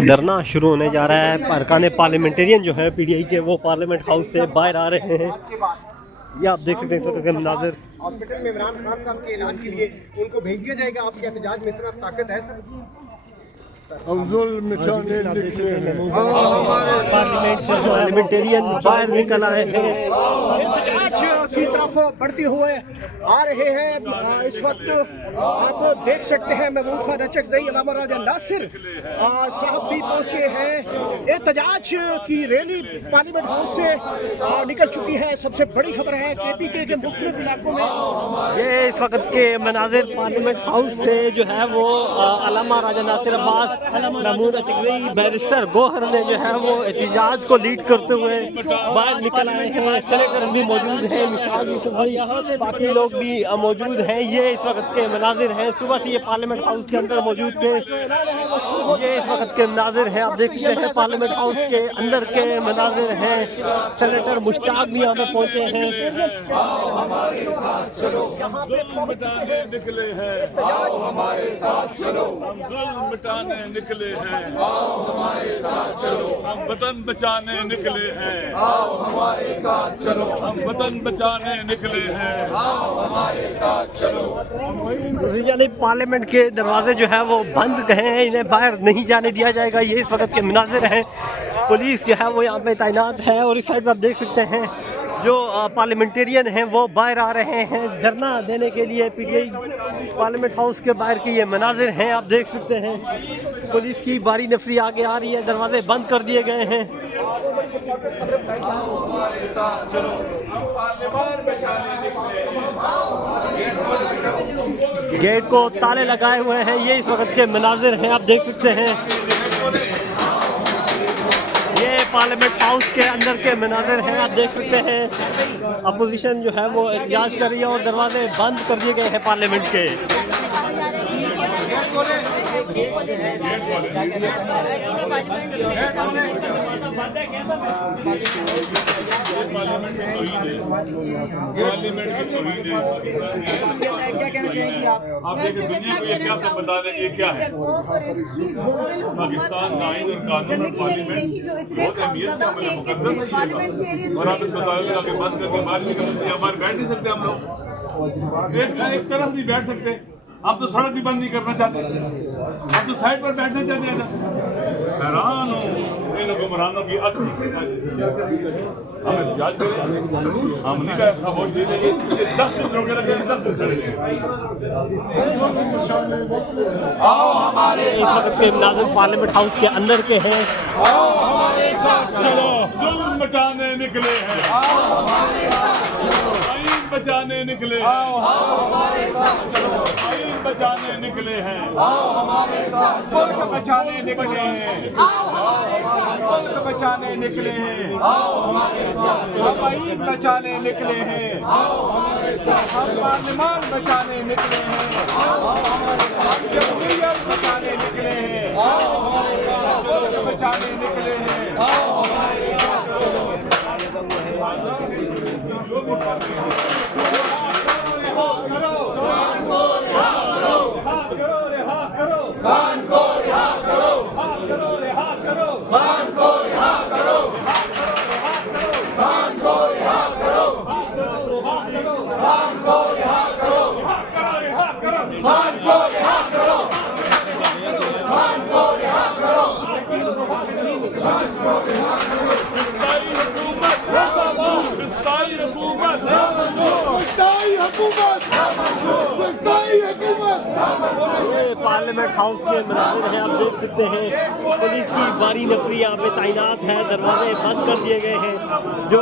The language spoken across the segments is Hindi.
धरना शुरू होने जा रहा है। अरकान पार्लियामेंटेरियन जो है पीडीआई के, वो पार्लियामेंट हाउस से बाहर आ रहे हैं। ये आप देख सकते हैं मनाजिर। हॉस्पिटल में इमरान खान साहब के इलाज के लिए उनको भेज दिया जाएगा। आपके एहतजाज में इतना ताकत है सर? पार्लियामेंट से जो पार्लियामेंटेरियन बाहर निकल आए हैं, एहतजाज की तरफ बढ़ते हुए आ रहे हैं। इस वक्त आप देख सकते हैं महमूद खान अचकज़ई, अल्लामा राजा नासिर साहब भी पहुंचे हैं। एहतजाज की रैली पार्लियामेंट हाउस से निकल चुकी है। सबसे बड़ी खबर है केपीके के मुख्तलिफ इलाकों में ये इस वक्त के मनाजिर पार्लियामेंट हाउस से जो है वो अल्लामा राजा नासिर अब्बास, महमूद अचकज़ई, बैरिस्टर गौहर ने जो है वो एहतजाज को लीड करते हुए बाहर निकल आए हैं। सेनेटर भी मौजूद हैं, बाकी लोग भी मौजूद हैं। ये इस वक्त के मनाजिर हैं। सुबह से ये पार्लियामेंट हाउस के अंदर मौजूद थे। ये इस वक्त के मनाजिर हैं, आप देख सकते हैं पार्लियामेंट हाउस के अंदर के मनाजिर हैं। सेनेटर मुश्ताक भी यहाँ पे पहुंचे हैं। निकले हैं, आओ हमारे साथ चलो, हम जुल्म मिटाने निकले हैं, आओ हमारे साथ चलो, हम वतन बचाने निकले हैं, आओ हमारे साथ चलो, हम वतन बचाने निकले हैं, आओ हमारे साथ चलो। यानी पार्लियामेंट के दरवाजे जो है वो बंद गए हैं, इन्हें बाहर नहीं जाने दिया जाएगा। ये इस वक्त के मनाजिर हैं। पुलिस जो है वो यहाँ पे तैनात है और इस साइड पर आप देख सकते हैं जो पार्लियामेंटेरियन हैं वो बाहर आ रहे हैं धरना देने के लिए। पीटीआई पार्लियामेंट हाउस के बाहर के ये मनाजिर हैं, आप देख सकते हैं। पुलिस की बारी नफरी आगे आ रही है, दरवाजे बंद कर दिए गए हैं। गेट को ताले लगाए हुए हैं। ये इस वक्त के मनाजिर हैं, आप देख सकते हैं। ये पार्लियामेंट हाउस के अंदर के मनाजिर हैं, आप देख सकते हैं। अपोजिशन जो है वो एहतजाज कर रही है और दरवाजे बंद कर दिए गए हैं पार्लियामेंट के। आप देखिए दुनिया को ये क्या सब बता दें ये क्या है। पाकिस्तान का आइन और कानून और पार्लियामेंट बहुत अहमियत है, हमें मुकद्दर चाहिए और आप इसको ताले लगा के बंद करके बाहर निकल सकते हैं। हमारे बैठ नहीं सकते हम लोग, एक तरफ नहीं बैठ सकते। आप तो सड़क भी बंद नहीं करना चाहते, आप तो साइड पर बैठना चाहते हैं। हैरान हो इन हुक्मरानों की अक्ल। हम एहतजाज करें, हम नहीं कर खामोश नहीं रहेंगे। 10 दिन रोके रखें, 10 दिन खड़े रहेंगे। आओ हमारे पार्लियामेंट हाउस के अंदर के हैं। आओ हमारे साथ चलो, जुल्म मिटाने निकले हैं, आओ हमारे साथ चलो, आइन बचाने निकले हैं, आओ हमारे साथ चलो, आइन बचाने निकले हैं, आओ हमारे साथ, मुल्क बचाने निकले हैं, आओ हमारे साथ, मुल्क बचाने निकले हैं, आओ हमारे साथ, हम आइन बचाने निकले हैं, आओ हमारे साथ, हम पार्लियामान बचाने निकले हैं, आओ हमारे साथ, जमहूरियत बचाने निकले हैं, आओ हमारे साथ, मुल्क बचाने निकले हैं, आओ हमारे साथ चलो। खान को रिहा करो, खान को रिहा करो, खान को रिहा करो, खान को रिहा करो, खान को रिहा करो, खान को रिहा करो, खान को रिहा करो, विस्तारी हुकूमत, विस्तारी हुकूमत, विस्तारी हुकूमत। पार्लियामेंट हाउस के मनाजिर हैं, आप देख सकते हैं। पुलिस की बारी नफरी यहाँ पे तैनात है, दरवाजे बंद कर दिए गए हैं। जो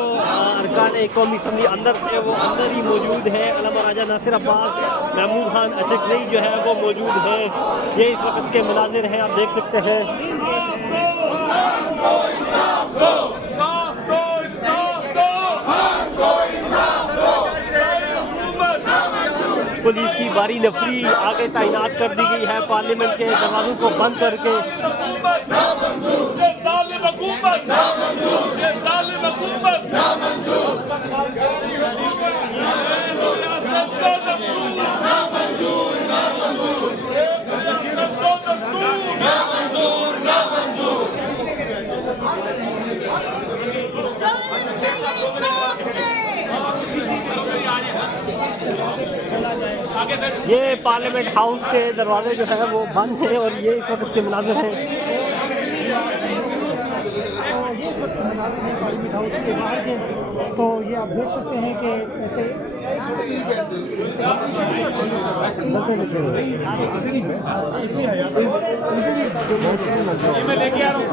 अरकान कौमी असम्बली अंदर थे वो अंदर ही मौजूद है। अल्लामा राजा नासिर अब्बास, महमूद खान अचकज़ई जो है वो मौजूद है। ये इस वक्त के मनाजिर हैं, आप देख सकते हैं। पुलिस की बारी नफरी आगे तैनात कर दी गई है पार्लियामेंट के दरवाजों को बंद करके। मंजूर ये पार्लियामेंट हाउस के दरवाजे जो है वो बंद हैं और ये इस वक्त के मनाज़िर हैं। पार्लियामेंट हाउस के बाहर के, तो ये आप देख सकते हैं कि मैं लेके आ रहा हूँ।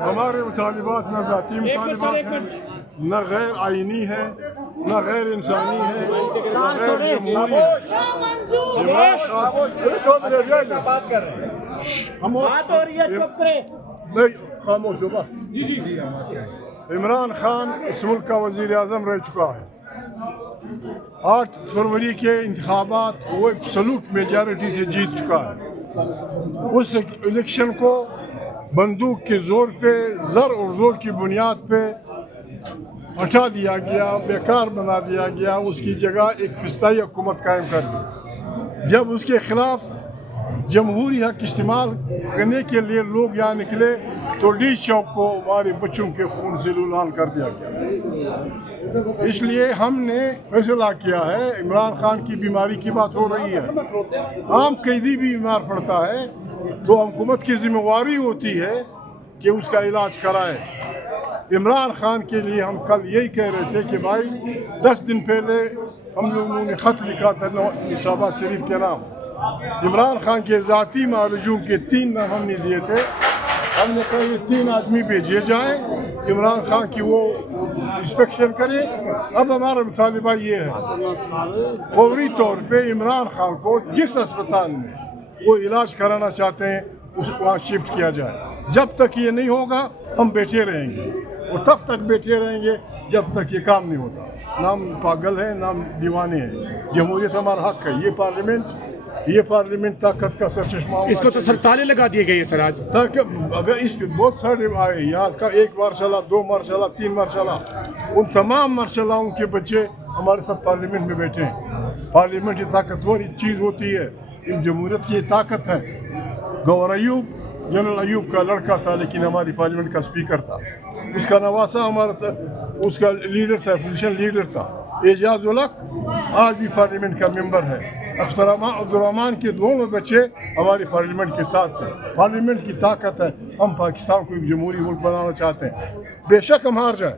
हमारे मुतालिबात न ज़ाती मुतालिबात हैं, न गैर आइनी है, न गैर इंसानी है, न गैर जमहूरी है। बात कर रहे हैं, बात हो रही है, चुप करें। नहीं, खामोश होगा। इमरान खान इस मुल्क का वज़ीर आज़म रह चुका है। 8 फरवरी के इंतखाबात वो एब्सोल्यूट मेजॉरिटी से जीत चुका है। उस इलेक्शन को बंदूक के ज़ोर पे, ज़र और ज़ोर की बुनियाद पे हटा दिया गया, बेकार बना दिया गया। उसकी जगह एक फिस्ताई हुकूमत कायम कर दी। जब उसके ख़िलाफ़ जमहूरी हक इस्तेमाल करने के लिए लोग यहाँ निकले तो डी चौक को हमारे बच्चों के खून से लुलान कर दिया गया। इसलिए हमने फैसला किया है, इमरान खान की बीमारी की बात हो रही है, आम कैदी भी बीमार पड़ता है तो हुकूमत की जिम्मेवारी होती है कि उसका इलाज कराए। इमरान खान के लिए हम कल यही कह रहे थे कि भाई 10 दिन पहले हम लोगों ने ख़त लिखा था शहबाज शरीफ के नाम। इमरान खान के ज़ाती मालूम के 3 नाम हमने दिए थे। हमने कहा ये 3 आदमी भेजे जाएं, इमरान खान की वो इंस्पेक्शन करे। अब हमारा मुतालिबा ये है फौरी तौर पे इमरान खान को जिस अस्पताल में वो इलाज कराना चाहते हैं उस वहाँ शिफ्ट किया जाए। जब तक ये नहीं होगा हम बैठे रहेंगे और तब तक बैठे रहेंगे जब तक ये काम नहीं होता। नाम पागल है, नाम दीवाने हैं। जमहूरियत हमारा हक है। ये पार्लियामेंट ताकत का सरचश्मा। इसको तो सर ताले लगा दिए गए हैं सर आज। ताकि अगर इस पे बहुत सारे आए, यहाँ का 1 बार चला, 2 बार चला, 3 बार चला, उन तमाम मार्शलाओं के बच्चे हमारे साथ पार्लियामेंट में बैठे हैं। पार्लियामेंट ये ताकतवर चीज़ होती है, इन जमहूरियत की ताकत है। गौहर अयूब जनरल अयूब का लड़का था लेकिन हमारी पार्लियामेंट का स्पीकर था। उसका नवासा हमारा उसका लीडर था, अपोजिशन लीडर था। एजाज उल हक आज भी पार्लियामेंट का मेंबर है। अब्दुर्रहमान के दोनों बच्चे हमारे पार्लियामेंट के साथ थे। पार्लियामेंट की ताकत है। हम पाकिस्तान को एक जमहूरी मुल्क बनाना चाहते हैं, बेशक हम हार जाए।